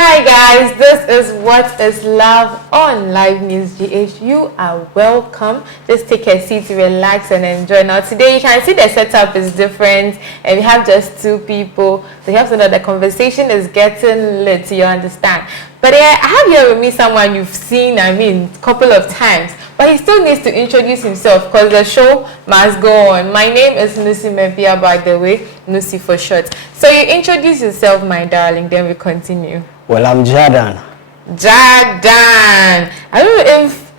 Hi guys, this is What is Love on LivenewsGh. You are welcome. Just take a seat, relax and enjoy. Now today you can see the setup is different and we have just two people. So you have to know the conversation is getting lit, you understand. But I have here with me someone you've seen, a couple of times. But he still needs to introduce himself because the show must go on. My name is Nusi Mepia, by the way, Nusi for short. So you introduce yourself, my darling, then we continue. Well, I'm Jadan. Jadan. I don't know if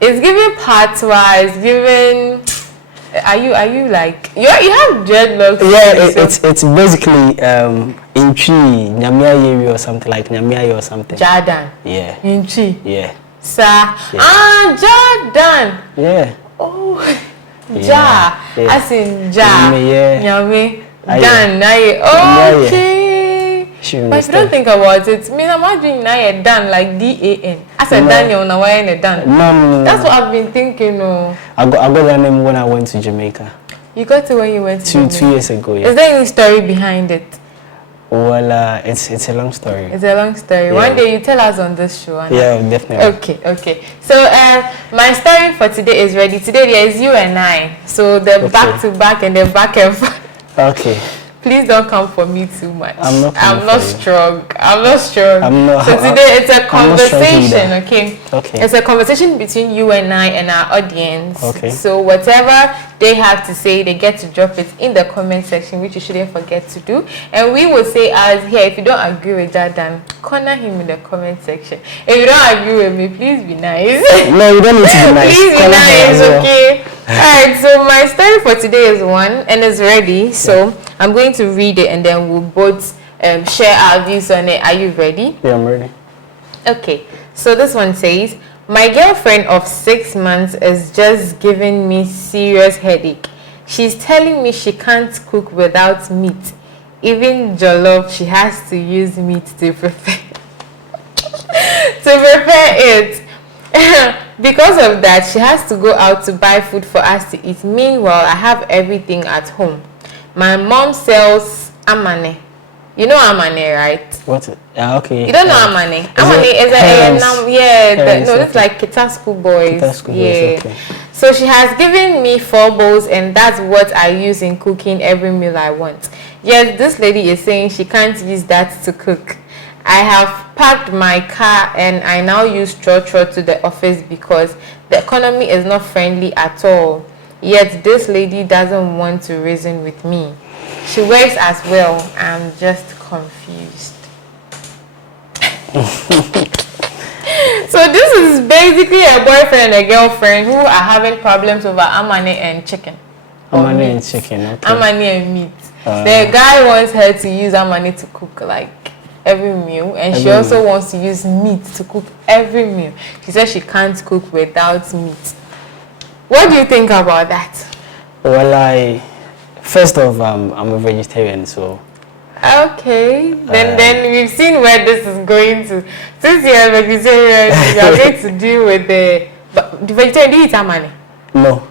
it's given part-wise, given. Are you like you have dreadlocks? Yeah, it's basically Inchi Nyamia area or something like Nyamia or something. Jadan. Yeah. Inchi. Yeah. Sir. Yeah. Jadan. Yeah. Oh. Yeah. Ja. As in Ja. Yeah. Nyame. Dan. Okay. But if you don't think about it, I'm not doing now Dan like D-A-N. I said Daniel, now why ain't Dan? No. That's what I've been thinking. No. I got that name when I went to Jamaica. You got it when you went to Jamaica? 2 years ago, yeah. Is there any story behind it? Well, it's a long story. It's a long story. Yeah. One day you tell us on this show. Yeah, definitely. Okay. So my story for today is ready. Today there is you and I. So the back to back and the back and forth. Okay. Please don't come for me too much. I'm not strong. So today it's a conversation, okay? It's a conversation between you and I and our audience. Okay. So whatever they have to say, they get to drop it in the comment section, which you shouldn't forget to do. And we will say as here, if you don't agree with that, then corner him in the comment section. If you don't agree with me, please be nice. No, you don't need to be nice. Please be nice, okay? Alright, so my story for today is one and it's ready. So I'm going to read it and then we'll both share our views on it. Are you ready? Yeah, I'm ready. Okay, so this one says, my girlfriend of 6 months is just giving me serious headache. She's telling me she can't cook without meat. Even jollof, she has to use meat to prepare it. Because of that, she has to go out to buy food for us to eat. Meanwhile, I have everything at home. My mom sells amane. You know amane, right? What's it? Okay. You don't know amane? Amane is it's like Kita school boys. Okay. So she has given me 4 bowls and that's what I use in cooking every meal I want. Yes, this lady is saying she can't use that to cook. I have parked my car and I now use trotro to the office because the economy is not friendly at all. Yet this lady doesn't want to reason with me. She works as well. I'm just confused. So this is basically a boyfriend and a girlfriend who are having problems over amane and chicken. Amane and chicken, okay. Amane and meat. The guy wants her to use amane to cook like every meal and she also wants to use meat to cook every meal. She says she can't cook without meat. What do you think about that? Well, first off, I'm a vegetarian, so. Okay, then we've seen where this is going to. Since you're a vegetarian, you are going to deal with the vegetarian. Do you eat amane? No.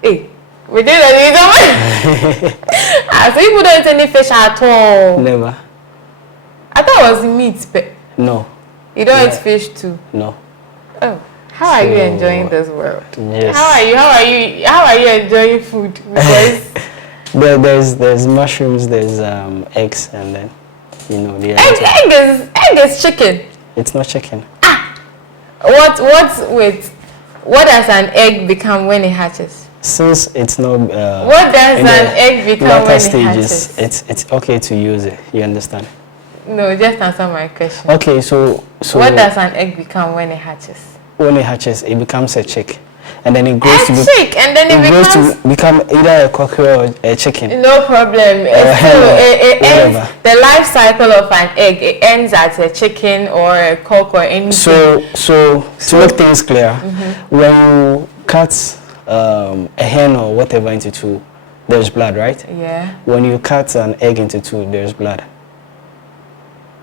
Hey, we didn't eat amane. So people don't eat any fish at all. Never. I thought it was meat, but no. You don't eat fish too? No. Oh. How are you enjoying this world? Yes. How are you enjoying food? Because there's mushrooms, there's eggs, and then the egg is chicken. It's not chicken. What does an egg become when it hatches? Since it's not what does an egg become when it hatches? It's okay to use it. You understand? No, just answer my question. Okay, so what does an egg become when it hatches? When it hatches, it becomes a chick, and then it grows to become either a cock or a chicken. No problem. It ends the life cycle of an egg. It ends as a chicken or a cock or anything. So to make things clear, when you cut a hen or whatever into 2, there's blood, right? Yeah. When you cut an egg into 2, there's blood.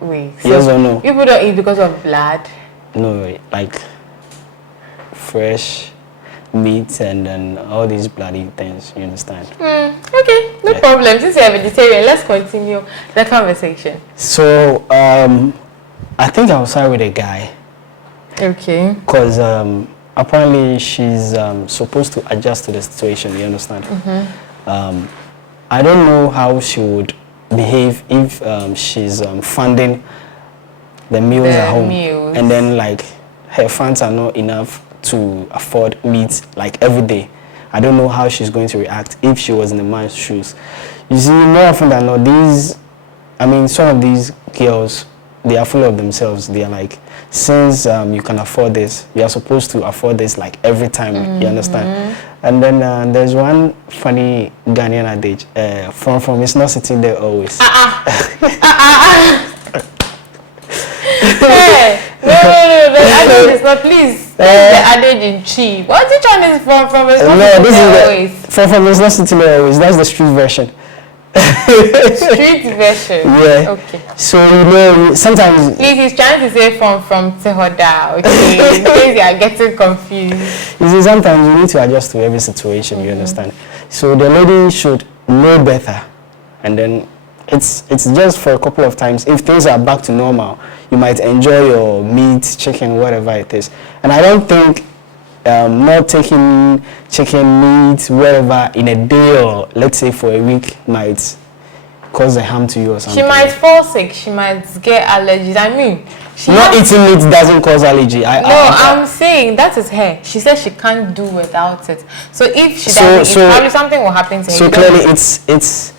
Wait. Yes or no? People don't eat because of blood? No, like fresh. meat and then all these bloody things. You understand? Okay, no problem. Since you're a vegetarian, let's continue the conversation. So I think I'll start with a guy. Okay. Because apparently she's supposed to adjust to the situation. You understand? I don't know how she would behave if she's funding the meals at home, and then like her funds are not enough to afford meat like every day. I don't know how she's going to react if she was in the man's shoes. You see, more often than not, some of these girls, they are full of themselves. They are like, since you can afford this, you are supposed to afford this like every time. You understand? And then there's one funny Ghanaian adage, from it's not sitting there always. Hey, no, the adage is not, please. The adage in cheap. What's it trying to from it's not sitting there always? From it's not sitting there always. That's the street version. Street version. Yeah. Okay. So sometimes. Please, he's trying to say from Tehoda. Okay. In case you are getting confused. You see, sometimes you need to adjust to every situation. You understand? So the lady should know better, and then it's just for a couple of times. If things are back to normal, you might enjoy your meat, chicken, whatever it is. And I don't think not taking chicken, meat, whatever in a day or let's say for a week might cause a harm to you or something. She might fall sick. She might get allergies. I mean, not eating meat doesn't cause allergy. I'm saying that is her. She says she can't do without it. So if she doesn't eat, probably something will happen to her. So clearly, it's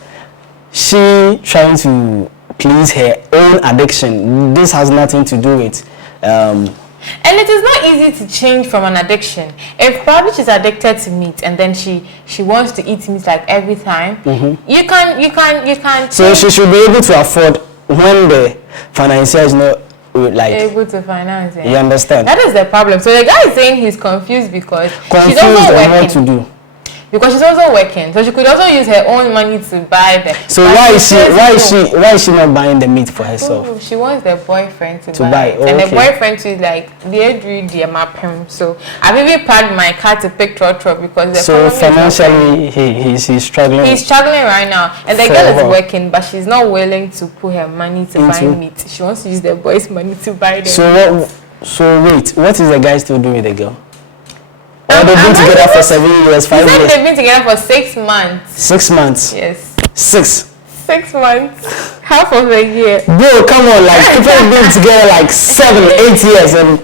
she trying to please her own addiction. This has nothing to do with. And it is not easy to change from an addiction. If probably she's addicted to meat and then she wants to eat meat like every time, you can. So she should be able to afford when the financier is not like able to finance it. You understand? That is the problem. So the guy is saying he's confused because she's on also working. What to do. Because she's also working, so she could also use her own money to buy them. So why is she not buying the meat for herself? Oh, she wants the boyfriend to buy it. And the boyfriend is like, so I've even packed my car to pick Trotro because the financially he's struggling. He's struggling right now, and the girl is working, but she's not willing to put her money to buy meat. She wants to use the boy's money to buy them. So wait, what is the guy still doing with the girl? Or they've been together for 7 years, 5 years? They've been together for 6 months. 6 months? Yes. 6 months. Half of a year. Bro, come on, like people have been together like 7, 8 years and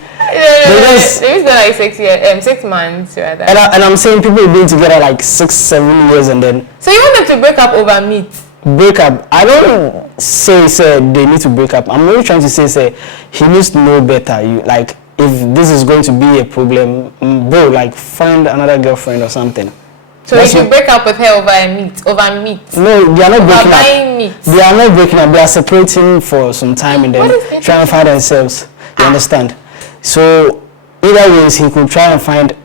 they've been like 6 years, 6 months rather. And I'm saying people have been together like 6, 7 years and then. So you want them to break up over meat? Break up. I don't say they need to break up. I'm really trying to say he needs to know better. If this is going to be a problem, bro, like find another girlfriend or something. So you should break up with her over meat. No, they are not breaking up. Meat. They are not breaking up. They are separating for some time and then trying to find themselves. You understand? So either ways, he could try and find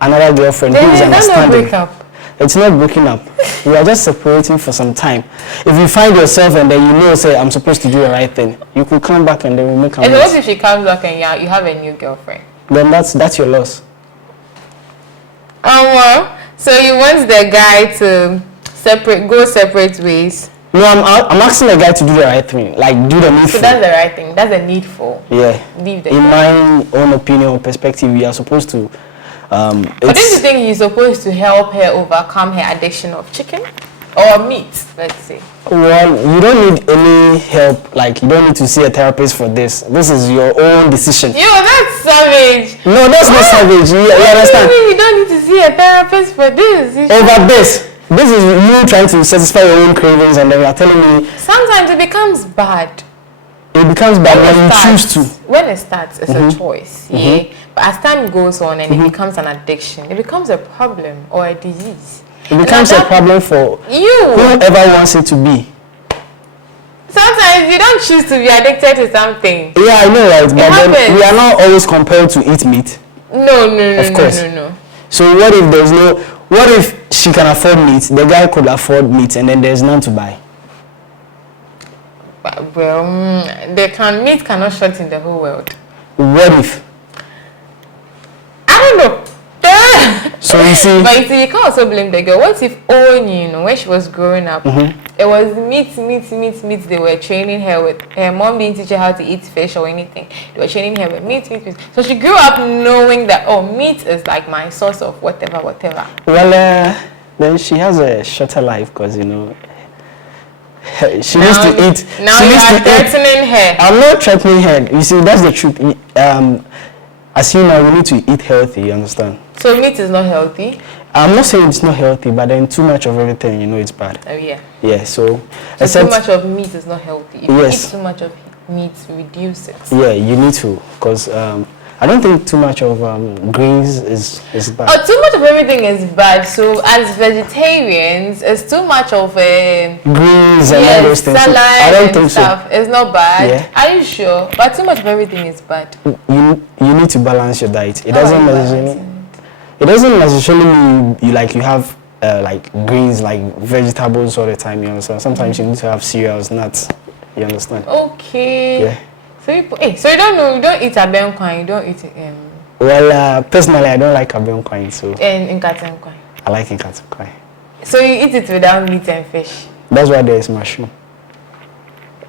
another girlfriend who is understanding. Break up. It's not breaking up. We are just separating for some time. If you find yourself and then say I'm supposed to do the right thing, you could come back and then we make amends. And what if she comes back and you have a new girlfriend? Then that's your loss. So you want the guy to go separate ways? No, I'm asking the guy to do the right thing, like do the needful. So that's the right thing. That's the needful. Yeah. In my own opinion or perspective, we are supposed to. But don't you think he's supposed to help her overcome her addiction of chicken or meat, let's say? Well, you don't need any help. Like, you don't need to see a therapist for this. This is your own decision. Yo, that's savage. No, that's not savage. You understand? You don't need to see a therapist for this. Over this. This is you trying to satisfy your own cravings and then you are telling me. Sometimes it becomes bad. It becomes bad when you choose to. When it starts, it's a choice. Yeah. But as time goes on and it becomes an addiction, it becomes a problem or a disease. It becomes a problem for you. Whoever wants it to be. Sometimes you don't choose to be addicted to something. Yeah, I know, right? But then we are not always compelled to eat meat. No. Of course. No. So what if she can afford meat, the guy could afford meat and then there's none to buy? Well, meat cannot short in the whole world. What if? I don't know. So you see, but you can't also blame the girl. What if when she was growing up, it was meat they were training her with. Her mom didn't teach her how to eat fish or anything. They were training her with meat. So she grew up knowing that meat is like my source of whatever. Well, then she has a shorter life because she needs to eat. Now you are threatening her. I'm not threatening her. You see, that's the truth. As you know, we need to eat healthy. You understand? So meat is not healthy. I'm not saying it's not healthy, but then too much of everything, it's bad. Oh yeah. Yeah. So too much of meat is not healthy. If you eat too much of meat, reduce it. Yeah, you need to, because I don't think too much of greens is bad. Too much of everything is bad. So as vegetarians, it's too much of greens and all those things. Salad I don't think stuff. So. It's not bad. Yeah. Are you sure? But too much of everything is bad. You need to balance your diet. It doesn't necessarily mean you have like greens, like vegetables all the time. You understand? Sometimes you need to have cereals, nuts. You understand? Okay. Yeah. So you don't eat abenkwan, you don't eat Well, personally, I don't like abenkwan, so. And inkatenkwan. I like inkatenkwan. So you eat it without meat and fish. That's why there's mushroom.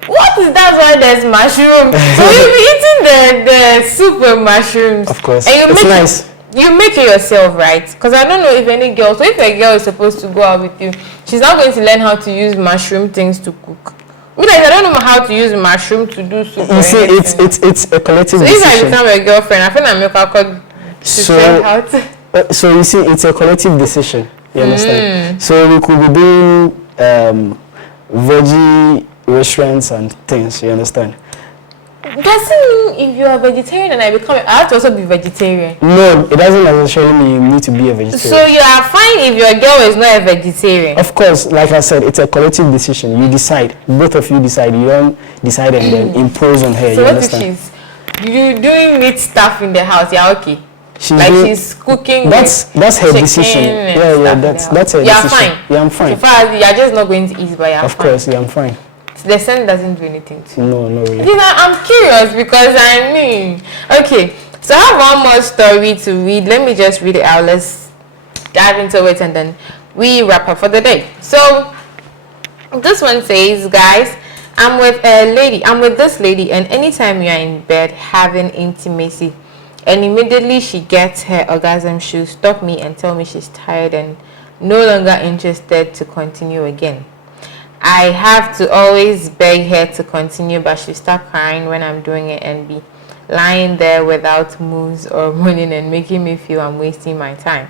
What is that? Why there's mushroom? So you'll be eating the soup with mushrooms. Of course. And it's nice. You make it yourself, right? Because I don't know if any girl. So if a girl is supposed to go out with you, she's not going to learn how to use mushroom things to cook. I don't know how to use mushroom to do soup. You see, it's a collective decision. So if I become a girlfriend, I think I'm make her So you see, it's a collective decision. You understand? So we could be doing veggie restaurants and things. You understand? Doesn't mean if you are vegetarian and I have to also be vegetarian. No, it doesn't necessarily mean you need to be a vegetarian. So you are fine if your girl is not a vegetarian. Of course, like I said, it's a collective decision. You decide. Both of you decide. You don't decide and then impose on her. So you what understand? if she's doing meat stuff in the house? Yeah, okay. She's cooking. That's her decision. Yeah, that's her decision. You're fine. Yeah, I'm fine. So far, you're just not going to eat, but you're fine. Of course, yeah, I'm fine. The scent doesn't do anything to you. No, really. I'm curious because okay. So I have one more story to read. Let me just read it out. Let's dive into it and then we wrap up for the day. So this one says, guys, I'm with this lady, and anytime you're in bed having intimacy, and immediately she gets her orgasm, she'll stop me and tell me she's tired and no longer interested to continue again. I have to always beg her to continue, but she'll start crying when I'm doing it and be lying there without moves or moaning and making me feel I'm wasting my time.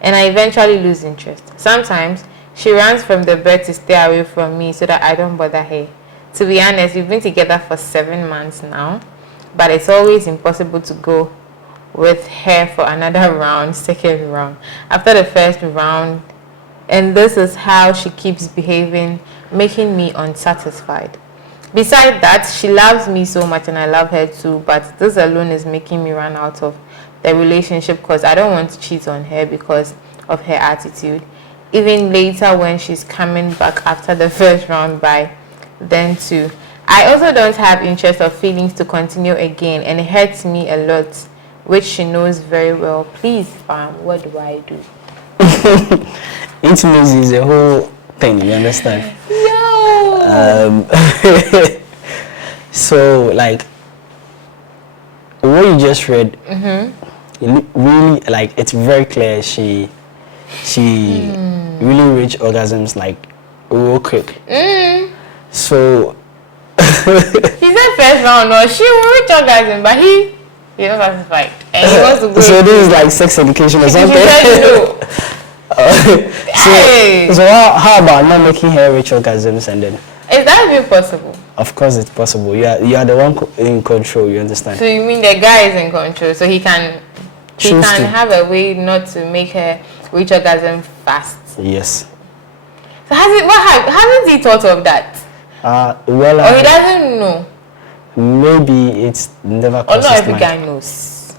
And I eventually lose interest. Sometimes she runs from the bed to stay away from me so that I don't bother her. To be honest, we've been together for 7 months now, but it's always impossible to go with her for another round, second round, after the first round, and this is how she keeps behaving, making me unsatisfied. Besides that, she loves me so much and I love her too, but this alone is making me run out of the relationship because I don't want to cheat on her because of her attitude. Even later when she's coming back after the first round by then too. I also don't have interest or feelings to continue again, and it hurts me a lot, which she knows very well. Please, fam, what do I do? Intimacy is a whole thing, you understand? Yo! So, like, what you just read, really, like, it's very clear she really reached orgasms, like, real quick. So... he said first round, no, she will reach orgasm, but he's not satisfied. And he wants to go. So this is like sex education or something? She said no. So how about not making her reach orgasms and then? Is that even possible? Of course it's possible. You are the one in control, you understand? So you mean the guy is in control, so he can have a way not to make her reach orgasm fast? Yes. So hasn't he thought of that? Or he doesn't know. Maybe it's never crossed Or not every mind. guy knows.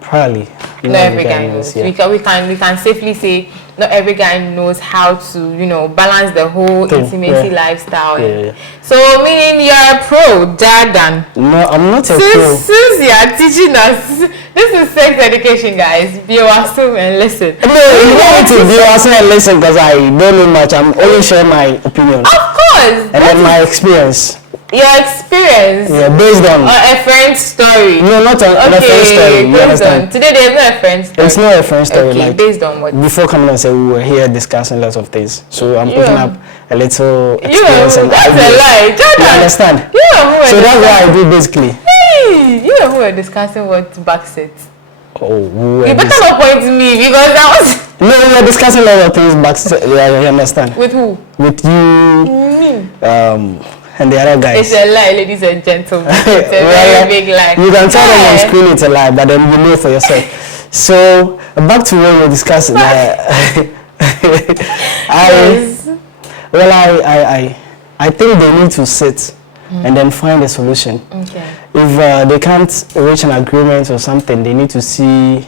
Probably. Not every guy knows. Yeah. We can safely say not every guy knows how to, balance the whole intimacy lifestyle. Yeah. So meaning you're a pro, Dardan. No, I'm not a pro. Since you are teaching us This is sex education, guys. Be awesome and listen. No, you don't need to be awesome and listen because I don't know much. I'm only sharing my opinion. Of course. And then my experience. Your experience. Yeah, based on a friend's story. No, not a friend's story. You understand? Today there's no a friend's story. It's not a friend's story. Okay, like based on what? Before coming on, say we were here discussing lots of things. So I'm putting up a little experience and that's ideas. a lie. You understand? So that's what I do basically. Hey, you know who were discussing what back sets. Oh, you better not point to me because that was. No, we were discussing a lot of things back. Yeah, you understand? With who? With you. And the other guys. It's a lie, ladies and gentlemen. It's a very big lie. You can tell them on screen it's a lie, but then you know for yourself. So back to what we were discussing. I think they need to sit and then find a solution. Okay. If they can't reach an agreement or something, they need to see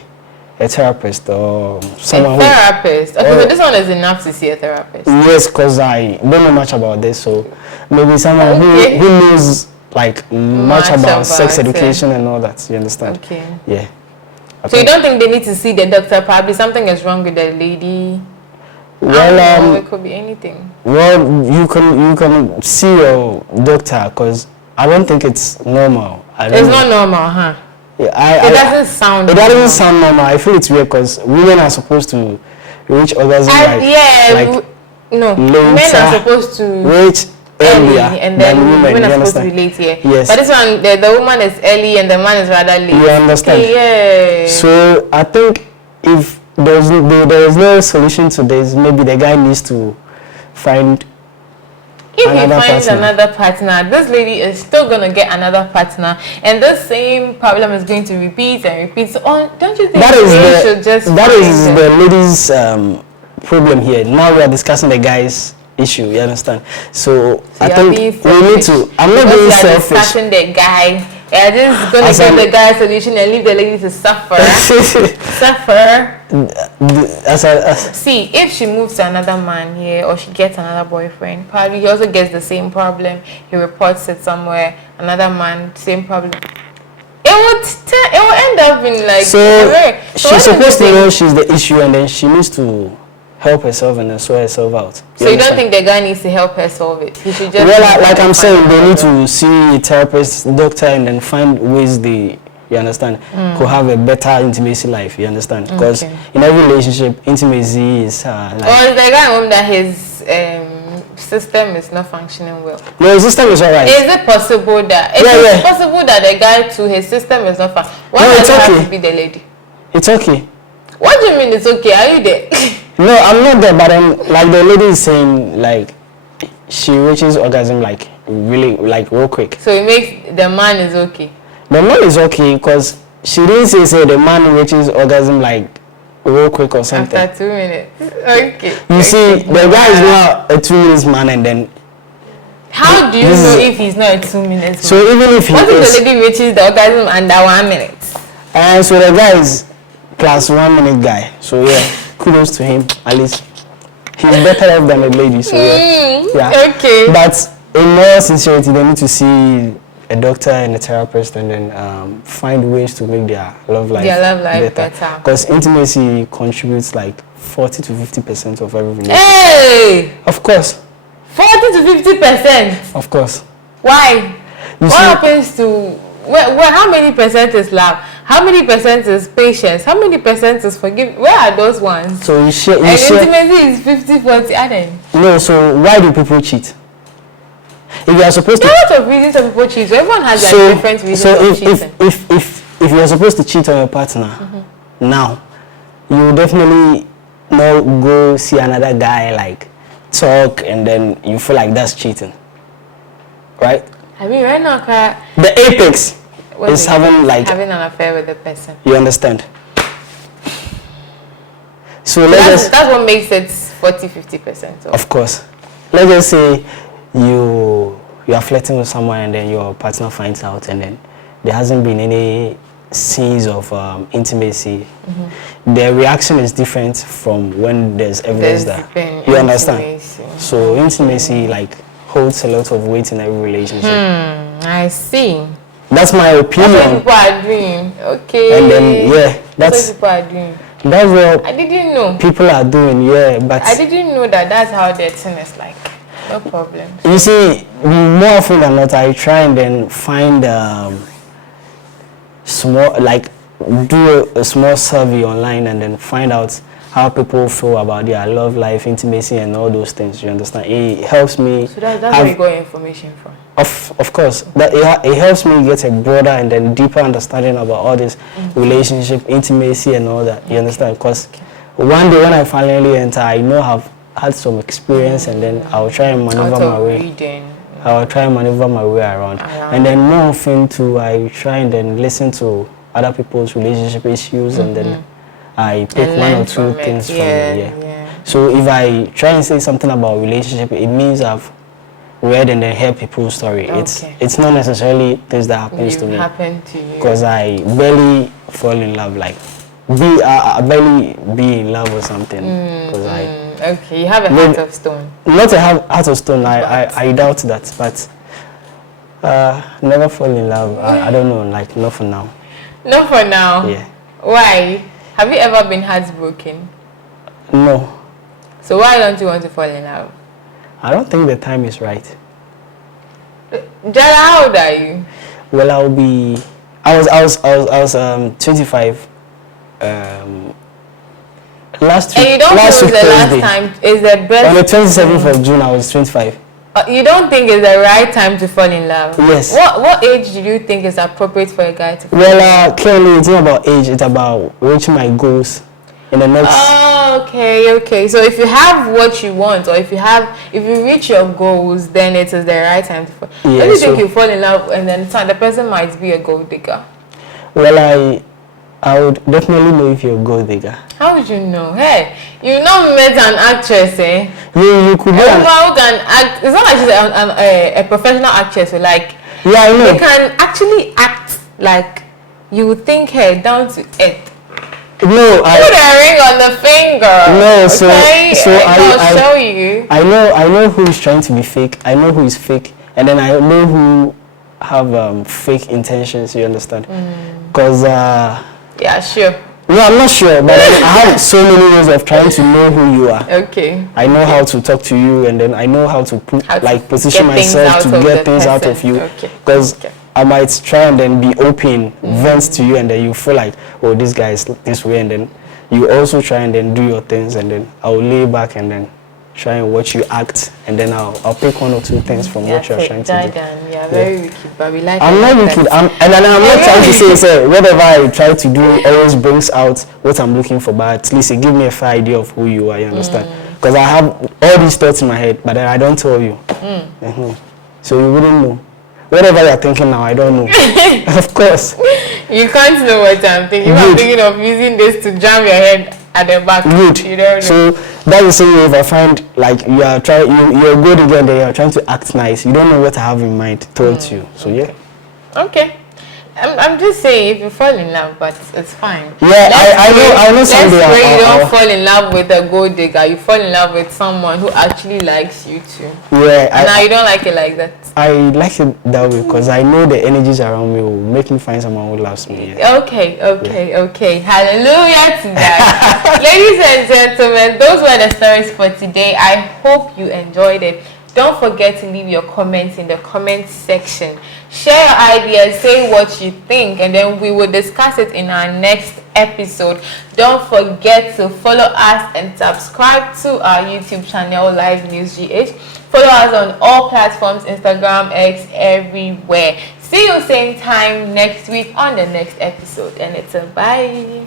a therapist or someone. A therapist. Okay, so this one is enough to see a therapist. Yes, because I don't know much about this, so maybe someone who knows like much about sex education and all that. You understand? Okay. Yeah. So you don't think they need to see the doctor? Probably something is wrong with the lady. Well, it could be anything. Well, you can see your doctor because I don't think it's normal. It's not normal, huh? Yeah, it doesn't sound. It doesn't sound normal. I feel it's weird because women are supposed to reach orgasm men are supposed to reach earlier and then women are supposed to be late here. Yes. But this one, the woman is early and the man is rather late. You understand? Okay, yeah. So I think if there is no solution to this, maybe the guy needs to find. If he finds another partner, this lady is still going to get another partner, and the same problem is going to repeat and repeat. So, don't you think that is the lady's problem here? Now we are discussing the guy's issue. You understand? So I think we need to. I'm not being selfish. Discussing the guy. Yeah, this is going to give the guy a solution and leave the lady to suffer. Suffer. See, if she moves to another man here or she gets another boyfriend, probably he also gets the same problem. He reports it somewhere. Another man, same problem. It will end up in like. So she's supposed to know she's the issue, and then she needs to help herself and then sort herself out. So you don't think the guy needs to help her solve it? He should just. Well, like I'm saying, they need to see a therapist, doctor, and then find ways they. You understand? Could have a better intimacy life. You understand? Because in every relationship, intimacy is like. Well, the guy home that his system is not functioning well. No, his system is alright. Is it possible that possible that the guy too his system is not functioning? Why does it have to be the lady? It's okay. What do you mean it's okay? Are you there? No, I'm not there. But then, like the lady is saying, like she reaches orgasm like really like real quick. So it makes the man is okay. The man is okay because she didn't say the man reaches orgasm like real quick or something. After 2 minutes. Okay. You see, the guy is not a 2 minutes man, and then. How do you know if he's not a 2 minutes man? So even if he what if the lady reaches the orgasm under 1 minute? And so the guy is plus 1 minute guy. So yeah, kudos to him. At least he's better off than a lady. So yeah. Okay. But in more sincerity, they need to see a doctor and a therapist, and then find ways to make their love life better. Because intimacy contributes like 40 to 50% of every relationship. Hey! Of course. 40 to 50%? Of course. Why? What happens to... how many percent is love? How many percent is patience? How many percent is forgiveness? Where are those ones? So intimacy is 50-40, Adam. No, so why do people cheat? If you are supposed to... There are lots of reasons some people cheat. So everyone has different reasons of cheating. If you are supposed to cheat on your partner, now, you will definitely not go see another guy, like, talk, and then you feel like that's cheating. Right? I mean, right now, the apex is having an affair with the person. You understand? So that's what makes it 40-50%. Of course. Let's just say you are flirting with someone and then your partner finds out, and then there hasn't been any scenes of intimacy. The reaction is different from when there's evidence that you understand. So intimacy like holds a lot of weight in every relationship. I see. That's my opinion. That's what people are doing. Okay. And then yeah, that's what people are doing. That's what I didn't know. People are doing, yeah, but I didn't know that that's how their thing is like. No problem. You see, more often than not, I try and then find small, like do a small survey online and then find out how people feel about their love life, intimacy, and all those things. You understand? It helps me. So that's where you got information from. Of course, that it helps me get a broader and then deeper understanding about all this relationship, intimacy, and all that. You understand? Because one day when I finally enter, I know I've had some experience, and then I'll try and maneuver my way. I'll try and maneuver my way around. And then more often too, I try and then listen to other people's relationship issues, and then I pick one or two things from it. So if I try and say something about relationship, it means I've read and then heard people's story. It's not necessarily things that happens to me. Because I barely fall in love, like I barely be in love or something. Okay, you have a heart of stone. Not a heart of stone. I doubt that, but never fall in love. I don't know, like not for now. Not for now. Yeah. Why? Have you ever been heartbroken? No. So why don't you want to fall in love? I don't think the time is right. Jara, how old are you? Well, I was 25. Last week. And you don't think the last time is the best? On the 27th of June, I was 25. You don't think it's the right time to fall in love? Yes. What age do you think is appropriate for a guy to fall in love? Well, clearly it's not about age. It's about reaching my goals in the next. Oh, okay. So if you have what you want, or if you reach your goals, then it is the right time to fall. Yeah, Don't you think you fall in love and then the person might be a gold digger? Well, I would definitely know if you're a gold digger. How would you know? Hey, you not met an actress, eh? You could be who can act. It's not like she's a professional actress. So like, yeah, I know. They can actually act like you would think her down to earth. No, put a ring on the finger. No, okay? so I'll show you. I know who is trying to be fake. I know who is fake, and then I know who have fake intentions. You understand? Because yeah, sure. No, I'm not sure, but I have so many ways of trying to know who you are. Okay. I know how to talk to you, and then I know how to position myself to get things out of you. Because I might try and then be open, vent to you, and then you feel like, oh, this guy is this way, and then you also try and then do your things, and then I'll lay back and then try and watch you act, and then I'll pick one or two things from what you're trying to do. Yeah, very wicked, but we like. I'm not wicked. I'm not trying to say whatever I try to do always brings out what I'm looking for, but at least it gives me a fair idea of who you are. You understand? Because I have all these thoughts in my head, but then I don't tell you. So you wouldn't know. Whatever you're thinking now, I don't know. Of course. You can't know what I'm thinking. I'm thinking of using this to jam your head at the back. Good. You don't know. So that's the same way if I find like you're good again, then you're trying to act nice. You don't know what I have in mind towards you. So yeah. Okay. I'm just saying, if you fall in love, but it's fine. Yeah, I know someday. Let's pray you don't fall in love with a gold digger. You fall in love with someone who actually likes you too. Yeah. And now you don't like it like that. I like it that way because I know the energies around me will make me find someone who loves me. Yeah. Okay. Hallelujah to that. Ladies and gentlemen, those were the stories for today. I hope you enjoyed it. Don't forget to leave your comments in the comment section. Share your ideas, say what you think, and then we will discuss it in our next episode. Don't forget to follow us and subscribe to our YouTube channel, LiveNewsGh. Follow us on all platforms, Instagram, X, everywhere. See you same time next week on the next episode. And it's a bye.